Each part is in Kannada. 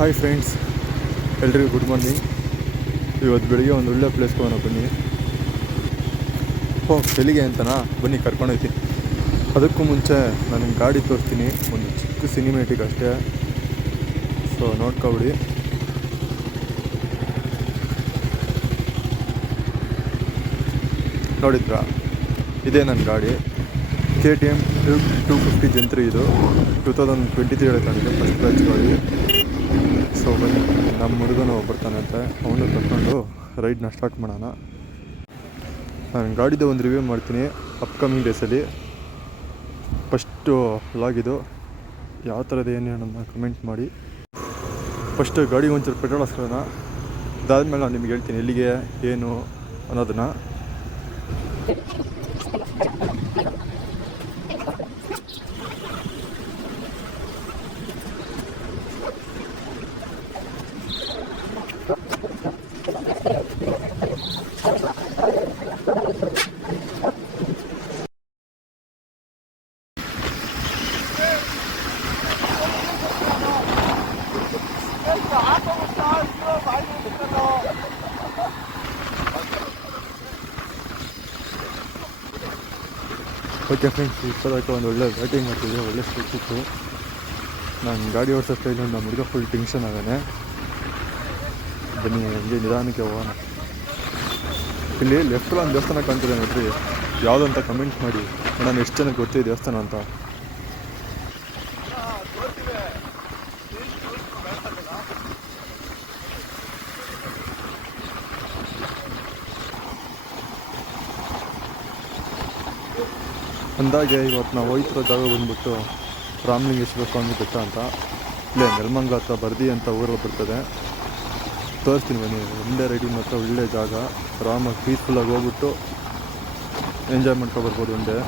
ಹಾಯ್ ಫ್ರೆಂಡ್ಸ್, ಎಲ್ರಿಗೂ ಗುಡ್ ಮಾರ್ನಿಂಗ್. ಇವತ್ತು ಬೆಳಿಗ್ಗೆ ಒಂದು ಒಳ್ಳೆ ಪ್ಲೇಸ್ಗೆ ಹೋಗೋಣ ಬನ್ನಿ. ಎಲ್ಲಿಗೆ ಅಂತನಾ ಬನ್ನಿ ಕರ್ಕೊಂಡೋಗ್ತೀನಿ. ಅದಕ್ಕೂ ಮುಂಚೆ ನಾನು ಗಾಡಿ ತೋರಿಸ್ತೀನಿ, ಒಂದು ಚಿಕ್ಕ ಸಿನಿಮೇಟಿಕ್ ಅಷ್ಟೇ, ಸೊ ನೋಡ್ಕೊಬಿಡಿ. ನೋಡಿದ್ರಾ, ಇದೇ ನನ್ನ ಗಾಡಿ KTM 250 Gen3. ಇದು 2023 ತಂದಿದ್ದು, ಫಸ್ಟ್ ಬ್ಯಾಚ್ ಗಾಡಿ. ಸೊ ಬನ್ನಿ, ನಮ್ಮ ಹುಡುಗನ ಬರ್ತಾನಂತೆ, ಅವನು ಕರ್ಕೊಂಡು ರೈಡ್ನ ಸ್ಟಾರ್ಟ್ ಮಾಡೋಣ. ನಾನು ಗಾಡಿದು ಒಂದು ರಿವ್ಯೂ ಮಾಡ್ತೀನಿ ಅಪ್ಕಮಿಂಗ್ ಡೇಸಲ್ಲಿ. ಫಸ್ಟು ವ್ಲಾಗಿದು ಯಾವ ಥರದ್ದು ಏನು ಅನ್ನೋದನ್ನ ಕಮೆಂಟ್ ಮಾಡಿ. ಫಸ್ಟು ಗಾಡಿಗೆ ಒಂಚೂರು ಪೆಟ್ರೋಲ್ ಹಾಕ್ಸೋಣ, ಅದಾದಮೇಲೆ ನಾನು ನಿಮ್ಗೆ ಹೇಳ್ತೀನಿ ಎಲ್ಲಿಗೆ ಏನು ಅನ್ನೋದನ್ನು. ಓಕೆ ಫ್ರೆಂಡ್ಸ್, ಇಪ್ಪತ್ತಕ್ಕೆ ಒಂದು ಒಳ್ಳೆ ಬ್ಯಾಟಿಂಗ್ ಮಾಡ್ತಿದ್ದೆ, ಒಳ್ಳೆ ಸ್ಟಿಕ್ ಇತ್ತು. ನಾನು ಗಾಡಿ ಓಡಿಸೋ ಸ್ಟೈಲು ನಮ್ಮ ಹುಡುಗ ಫುಲ್ ಟೆನ್ಷನ್ ಆಗಾನೆ. ಬನ್ನಿ ಹಂಗೆ ನಿಧಾನಕ್ಕೆ ಹೋಗೋಣ. ಇಲ್ಲಿ ಲೆಫ್ಟಲ್ಲಿ ಒಂದು ದೇವಸ್ಥಾನ ಕಾಣ್ತಿದೆ ನೋಡ್ರಿ, ಯಾವುದು ಅಂತ ಕಮೆಂಟ್ ಮಾಡಿ. ನಾನು ಎಷ್ಟು ಜನಕ್ಕೆ ಗೊತ್ತಿದೆ ದೇವಸ್ಥಾನ ಅಂತ. ಅಂದಾಗೆ ಇವತ್ತು ನಾವು ಹೋಗ್ತಿರೋ ಜಾಗ ಬಂದ್ಬಿಟ್ಟು ರಾಮಲಿಂಗೇಶ್ವರ ಸ್ವಾಮಿ ಬೆಟ್ಟ ಅಂತ. ಇಲ್ಲೇ ನೆಲಮಂಗಲ ಹತ್ರ ಬರ್ದಿ ಅಂತ ಊರಲ್ಲಿ ಬರ್ತದೆ. ತೋರಿಸ್ತೀನಿ ಬನ್ನಿ. ಒಳ್ಳೆ ರೈಡಿಂಗ್ ಮಾತ್ರ ಒಳ್ಳೆ ಜಾಗ, ಆರಾಮಾಗಿ ಪೀಸ್ಫುಲ್ಲಾಗಿ ಹೋಗ್ಬಿಟ್ಟು ಎಂಜಾಯ್ ಮಾಡ್ಕೊಬರ್ಬೋದು ಒಂದೇ.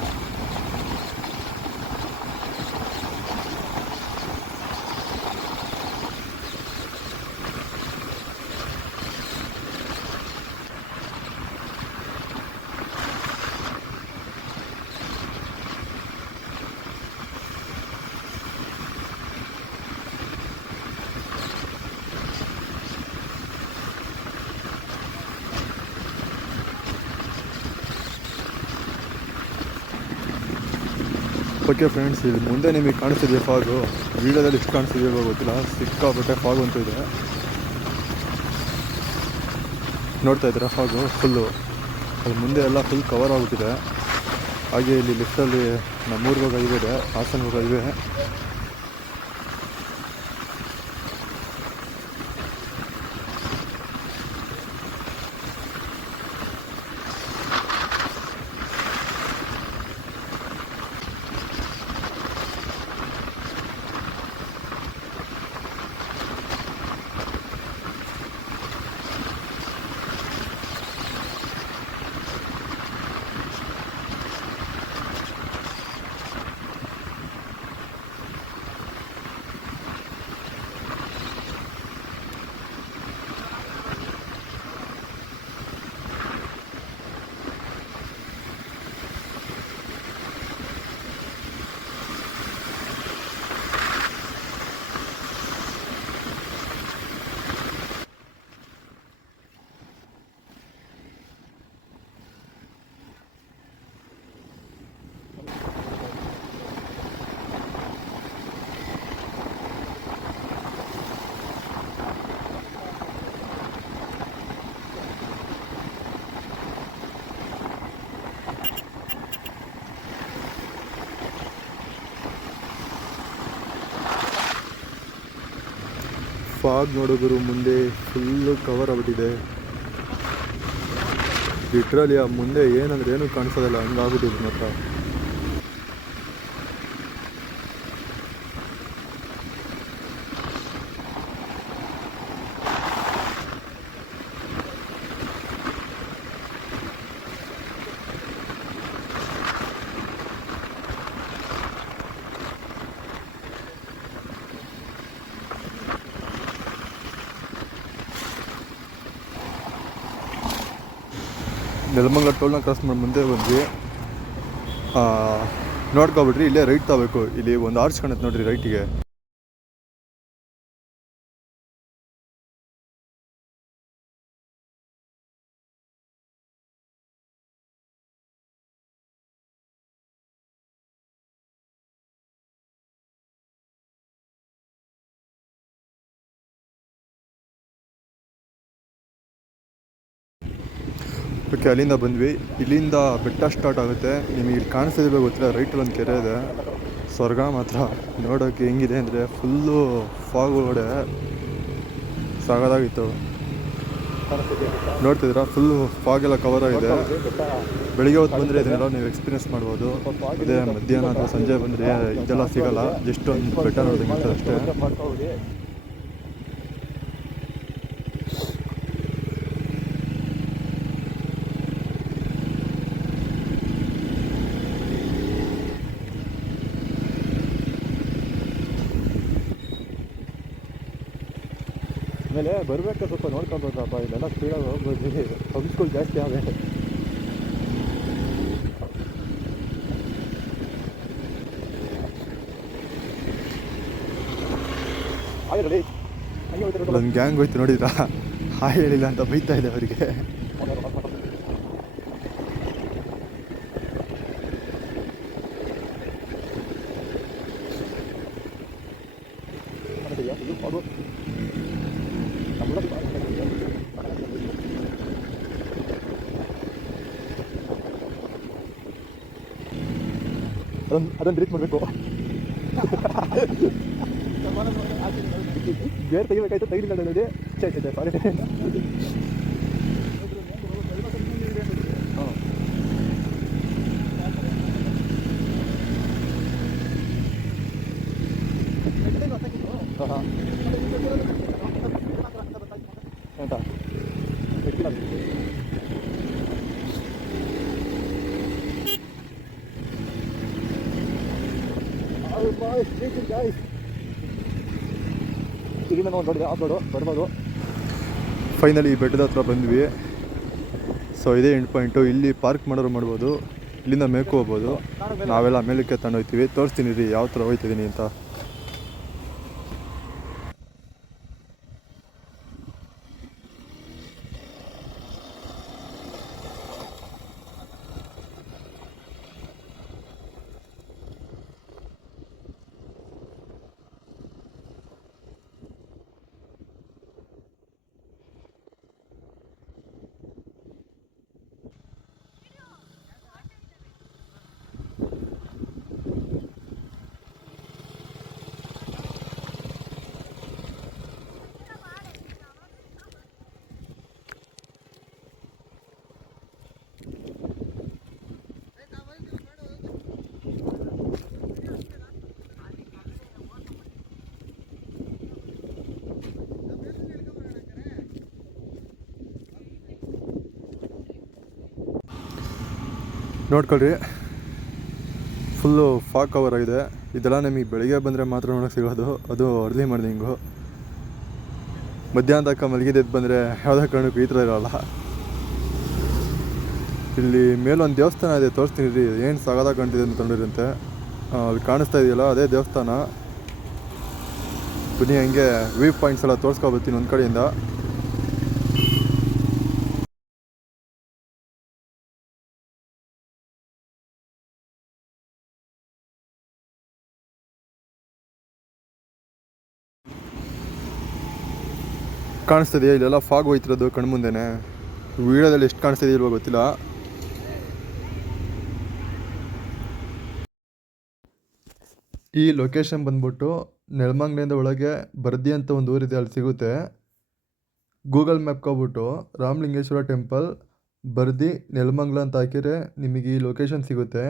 ಓಕೆ ಫ್ರೆಂಡ್ಸ್, ಇಲ್ಲಿ ಮುಂದೆ ನಿಮಗೆ ಕಾಣಿಸ್ತಿದೆಯಾ ಫಾಗು? ವೀಡಿಯೋದಲ್ಲಿ ಎಷ್ಟು ಕಾಣಿಸ್ತಿದೆಯೋ ಗೊತ್ತಿಲ್ಲ, ಸಿಕ್ಕಾಪಟ್ಟೆ ಫಾಗ್ ಅಂತೂ ಇದೆ. ನೋಡ್ತಾ ಇದ್ದೀರಾ ಫಾಗು ಫುಲ್ಲು? ಅದು ಮುಂದೆ ಎಲ್ಲ ಫುಲ್ ಕವರ್ ಆಗಿಬಿಟ್ಟಿದೆ. ಹಾಗೆ ಇಲ್ಲಿ ಲೆಫ್ಟಲ್ಲಿ ನಮ್ಮೂರಿಗೆ ಹೋಗೋ ಹೈವೇ ಇದೆ, ಹಾಸನ ಹೋಗೋ ಹೈವೇ. ಫಾಗ್ ನೋಡಿದ್ರು ಮುಂದೆ ಫುಲ್ಲು ಕವರ್ ಆಗ್ಬಿಟ್ಟಿದೆ. ಲಿಟ್ರಲಿ ಆ ಮುಂದೆ ಏನಂದ್ರೆ ಏನೂ ಕಾಣಿಸೋದಿಲ್ಲ, ಹಂಗಾಗ್ಬಿಟ್ಟಿದೆ ಮಾತ್ರ. ನೆಲಮಂಗಲ ಟೋಲ್ನ ಕ್ರಾಸ್ ಮಾಡಿ ಮುಂದೆ ಬಂದ್ವಿ. ನೋಡ್ಕೊಬಿಟ್ರಿ, ಇಲ್ಲೇ ರೈಟ್ ತಗೋಬೇಕು. ಇಲ್ಲಿ ಒಂದು ಆರ್ಚ್ ಕಾಣುತ್ತೆ ನೋಡ್ರಿ ರೈಟಿಗೆ. ಓಕೆ, ಅಲ್ಲಿಂದ ಬಂದ್ವಿ. ಇಲ್ಲಿಂದ ಬೆಟ್ಟ ಸ್ಟಾರ್ಟ್ ಆಗುತ್ತೆ. ನಿಮಗೆ ಇಲ್ಲಿ ಕಾಣಿಸ್ತಿದ್ರೆ ಗೊತ್ತಿಲ್ಲ, ರೈಟಲ್ಲಿ ಒಂದು ಕೆರೆ ಇದೆ. ಸ್ವರ್ಗ ಮಾತ್ರ ನೋಡೋಕ್ಕೆ ಹೆಂಗಿದೆ ಅಂದರೆ ಫುಲ್ಲು ಫಾಗ್ ಒಳಗಡೆ ಸಾಗೋದಾಗಿತ್ತು. ನೋಡ್ತಿದ್ದೀರಾ, ಫುಲ್ಲು ಫಾಗ್ ಎಲ್ಲ ಕವರ್ ಆಗಿದೆ. ಬೆಳಿಗ್ಗೆ ಹೊತ್ತು ಬಂದರೆ ಇದನ್ನೆಲ್ಲ ನೀವು ಎಕ್ಸ್ಪೀರಿಯೆನ್ಸ್ ಮಾಡ್ಬೋದು. ಅದೇ ಮಧ್ಯಾಹ್ನ ಅಥವಾ ಸಂಜೆ ಬಂದರೆ ಇದೆಲ್ಲ ಸಿಗೋಲ್ಲ. ಜಸ್ಟ್ ಒಂದು ಬೆಟ್ಟ ನೋಡೋದಂಗೆ ಅಷ್ಟೇ. ಆಮೇಲೆ ಬರಬೇಕಾದ್ರೆ ಸ್ವಲ್ಪ ನೋಡ್ಕೊಬೋದಪ್ಪ, ಇಲ್ಲೆಲ್ಲ ಸ್ಪೀಡಾಗಿ ಹೋಗ್ಬೋದು, ಹಂಸ್ಗಳು ಜಾಸ್ತಿ ಆವೆ. ಒಂದು ಗ್ಯಾಂಗ್ ಹೋಯ್ತು ನೋಡಿದ್ರಾ, ಹಾಯ್ ಹೇಳಿಲ್ಲ ಅಂತ ಬೈತಾ ಇದೆ ಅವರಿಗೆ. ಅದನ್ನು ರೀಚ್ ಮಾಡಬೇಕು. ಗೇರ್ ತೆಗಿಬೇಕಾಯ್ತು, ತೆಗಿಲಿಲ್ಲ ನೋಡಿ. ಸಾರಿ. ಫೈನಲಿ ಈ ಬೆಟ್ಟದ ಹತ್ರ ಬಂದ್ವಿ. ಸೊ ಇದೇ ಎಂಡ್ ಪಾಯಿಂಟು. ಇಲ್ಲಿ ಪಾರ್ಕ್ ಮಾಡೋರು ಮಾಡ್ಬೋದು, ಇಲ್ಲಿಂದ ಮೇಲಕ್ಕೆ ಹೋಗ್ಬೋದು. ನಾವೆಲ್ಲ ಮೇಲಕ್ಕೆ ತಗೊಂಡೋಗ್ತೀವಿ. ತೋರಿಸ್ತೀನಿ ರೀ ಯಾವ ಥರ ಹೋಗ್ತಿದ್ದೀನಿ ಅಂತ. ನೋಡ್ಕೊಳ್ರಿ, ಫುಲ್ಲು ಫಾಗ್ ಕವರ್ ಆಗಿದೆ. ಇದೆಲ್ಲ ನಿಮಗೆ ಬೆಳಿಗ್ಗೆ ಬಂದರೆ ಮಾತ್ರ ನೋಡೋಕ್ಕೆ ಸಿಗೋದು, ಅದು ಅರ್ಲಿ ಮಾರ್ನಿಂಗು. ಮಧ್ಯಾಹ್ನ ತನಕ ಮಲಗಿದ್ದು ಬಂದರೆ ಯಾವುದೇ ಕಾರಣಕ್ಕೂ ಈ ಥರ ಇರೋಲ್ಲ. ಇಲ್ಲಿ ಮೇಲೊಂದು ದೇವಸ್ಥಾನ ಇದೆ, ತೋರಿಸ್ತೀನಿ ರೀ, ಏನು ಸಾಗದಾಗ ಕಾಣ್ತಿದೆ ಅಂತ ತೊಗೊಂಡಿರಂತೆ. ಅಲ್ಲಿ ಕಾಣಿಸ್ತಾ ಇದೆಯಲ್ಲ ಅದೇ ದೇವಸ್ಥಾನ. ಬನ್ನಿ ಹಂಗೆ ವ್ಯೂ ಪಾಯಿಂಟ್ಸ್ ಎಲ್ಲ ತೋರಿಸ್ಕೊಬರ್ತೀನಿ ಒಂದು ಕಡೆಯಿಂದ. ಕಾಣಿಸ್ತಿದೆಯಾ, ಇಲ್ಲೆಲ್ಲ ಫಾಗ್ ಹೋಯ್ತಿರೋದು ಕಣ್ಮುಂದೆನೆ. ವೀಡಿಯೋದಲ್ಲಿ ಎಷ್ಟು ಕಾಣಿಸ್ತಿದೆಯಲ್ವೋ ಗೊತ್ತಿಲ್ಲ. ಈ ಲೊಕೇಶನ್ ಬಂದ್ಬಿಟ್ಟು ನೆಲಮಂಗಲಿಂದ ಒಳಗೆ ಬರ್ದಿ ಅಂತ ಒಂದು ಊರಿದೆ, ಅಲ್ಲಿ ಸಿಗುತ್ತೆ. ಗೂಗಲ್ ಮ್ಯಾಪ್ಗೆ ಹೋಗ್ಬಿಟ್ಟು ರಾಮಲಿಂಗೇಶ್ವರ ಟೆಂಪಲ್ ಬರ್ದಿ ನೆಲಮಂಗಲ ಅಂತ ಹಾಕಿದರೆ ನಿಮಗೆ ಈ ಲೊಕೇಶನ್ ಸಿಗುತ್ತೆ.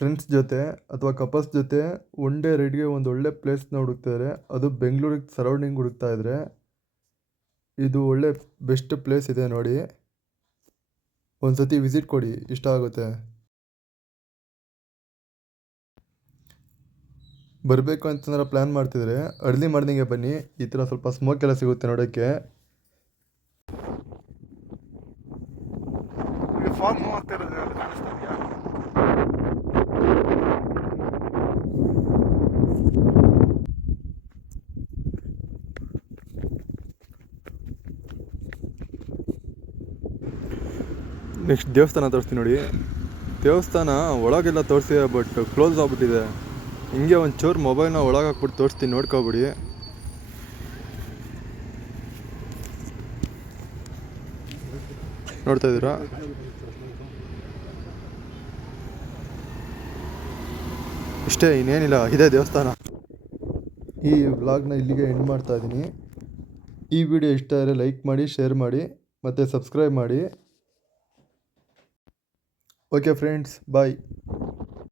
ಫ್ರೆಂಡ್ಸ್ ಜೊತೆ ಅಥವಾ ಕಪಲ್ಸ್ ಜೊತೆ ಒನ್ ಡೇ ರೈಡ್ಗೆ ಒಂದು ಒಳ್ಳೆ ಪ್ಲೇಸ್ನ ಹುಡುಕ್ತಿದ್ದಾರೆ, ಅದು ಬೆಂಗಳೂರಿಗೆ ಸರೌಂಡಿಂಗ್ ಹುಡುಕ್ತಾ ಇದ್ರೆ ಇದು ಒಳ್ಳೆ ಬೆಸ್ಟ್ ಪ್ಲೇಸ್ ಇದೆ ನೋಡಿ. ಒಂದು ಸತಿ ವಿಸಿಟ್ ಕೊಡಿ, ಇಷ್ಟ ಆಗುತ್ತೆ. ಬರಬೇಕು ಅಂತಂದ್ರೆ ಪ್ಲ್ಯಾನ್ ಮಾಡ್ತಿದ್ರೆ ಅರ್ಲಿ ಮಾರ್ನಿಂಗೇ ಬನ್ನಿ. ಈ ಥರ ಸ್ವಲ್ಪ ಸ್ಮೋಕ್ ಎಲ್ಲ ಸಿಗುತ್ತೆ ನೋಡೋಕ್ಕೆ. ಫಾಗ್ ಮೂವ್ ಆಗ್ತಾ ಇರೋದು ಕಾಣಿಸ್ತಾ ಇದೆಯಾ? ನೆಕ್ಸ್ಟ್ ದೇವಸ್ಥಾನ ತೋರಿಸ್ತೀನಿ ನೋಡಿ. ದೇವಸ್ಥಾನ ಒಳಗೆಲ್ಲ ತೋರಿಸಿದೆ, ಬಟ್ ಕ್ಲೋಸ್ ಆಗಿಬಿಟ್ಟಿದೆ. ಹಿಂಗೆ ಒಂಚೂರು ಮೊಬೈಲ್ನ ಒಳಗೆ ಹಾಕ್ಬಿಟ್ಟು ತೋರಿಸ್ತೀನಿ, ನೋಡ್ಕೊಬಿಡಿ. ನೋಡ್ತಾ ಇದ್ದೀರಾ? ಇಷ್ಟೇ, ಇನ್ನೇನಿಲ್ಲ, ಇದೇ ದೇವಸ್ಥಾನ. ಈ ವ್ಲಾಗ್ನ ಇಲ್ಲಿಗೆ ಎಂಡ್ ಮಾಡ್ತಾ ಇದ್ದೀನಿ. ಈ ವಿಡಿಯೋ ಇಷ್ಟ ಆದರೆ ಲೈಕ್ ಮಾಡಿ, ಶೇರ್ ಮಾಡಿ ಮತ್ತು ಸಬ್ಸ್ಕ್ರೈಬ್ ಮಾಡಿ. ಓಕೆ ಫ್ರೆಂಡ್ಸ್, ಬಾಯ್.